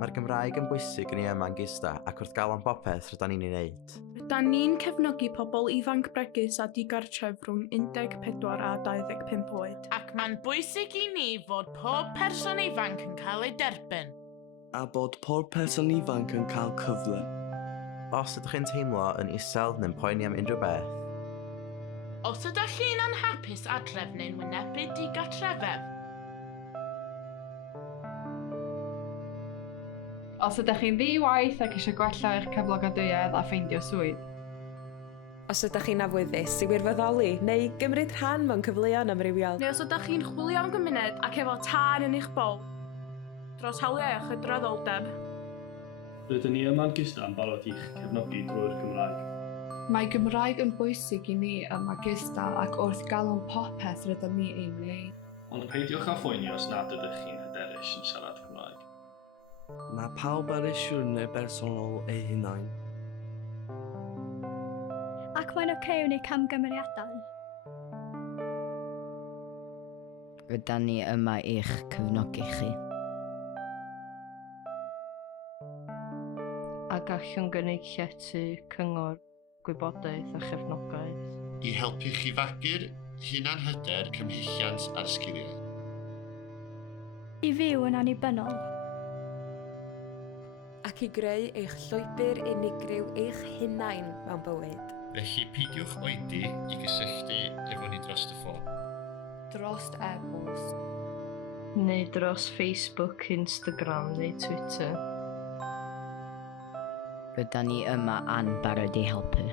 Mae'r Gymraeg yn bwysig yn ei yma'n Gisda ac wrth gael am popeth rydyn ni'n ei wneud. Rydyn ni'n cefnogi pobl ifanc bregus a digartref rhwng 14 a 25 oed. Ac mae'n bwysig i ni fod pob person ifanc yn cael ei derbyn. A bod pob person ifanc yn cael cyfle. Os ydych chi'n teimlo yn isel neu'n poeni am unrhyw beth, Os ydych chi'n anhapus adref neu'n wynebu digartrefedd, Os ydych chi'n ddi-waith ac eisiau gwella eich cyflogadwyedd a ffeindio swydd. Os ydych chi'n awyddus i wirfoddoli neu gymryd rhan mewn cyfleoedd amrywiol. Neu os ydych chi'n chwilio am gymuned ac efo tân yn eich bol, dros hawliau a chydraddoldeb. Rydyn ni yma'n Gisda yn barod i'ch cefnogi drwy'r Gymraeg. Mae Gymraeg yn bwysig i ni yma Gisda ac wrth gael am popeth rydyn ni ei wneud. Ond peidiwch â phoeni os nad ydych chi'n hyderus yn siarad Cymraeg. Mae pawb ar eu siwrne bersonol eu hunain. Ac mae'n ocê wneud camgymeriadau. Rydyn ni yma i'ch cyfnogi chi. A gallwn gynnig llety, cyngor, gwybodaeth a chefnogaeth. I helpu chi fagu'r hunanhyder, cymhelliant a'r sgiliau. I fyw yn annibynnol. Ac i greu eich llwybr unigryw eich hunain mewn bywyd. Felly peidiwch oedi i gysylltu efo ni dros y ffôn. Dros e-bost. Neu dros Facebook, Instagram neu Twitter. Rydyn ni yma yn barod i helpu.